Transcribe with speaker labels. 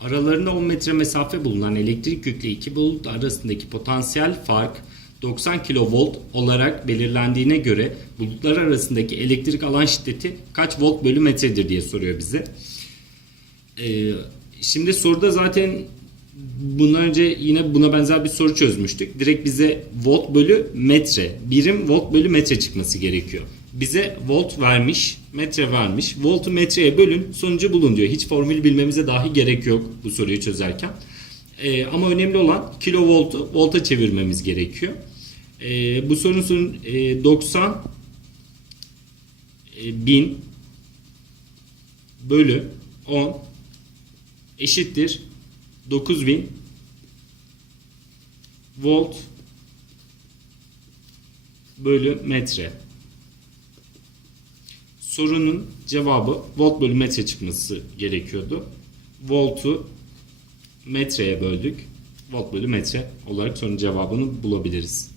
Speaker 1: Aralarında 10 metre mesafe bulunan elektrik yüklü iki bulut arasındaki potansiyel fark 90 kilovolt olarak belirlendiğine göre bulutlar arasındaki elektrik alan şiddeti kaç volt bölü metredir diye soruyor bize. Ee, şimdi soruda zaten bundan önce yine buna benzer bir soru çözmüştük. Direkt bize volt bölü metre, birim volt bölü metre çıkması gerekiyor. Bize volt vermiş, metre vermiş. Voltu metreye bölün, sonucu bulun diyor. Hiç formül bilmemize dahi gerek yok bu soruyu çözerken. Ee, ama önemli olan kilovoltu volta çevirmemiz gerekiyor. Ee, bu sorunun e, 90 e, bin bölü 10 eşittir 9000 volt bölü metre. Sorunun cevabı volt bölü metre çıkması gerekiyordu. Voltu metreye böldük. Volt bölü metre olarak sorunun cevabını bulabiliriz.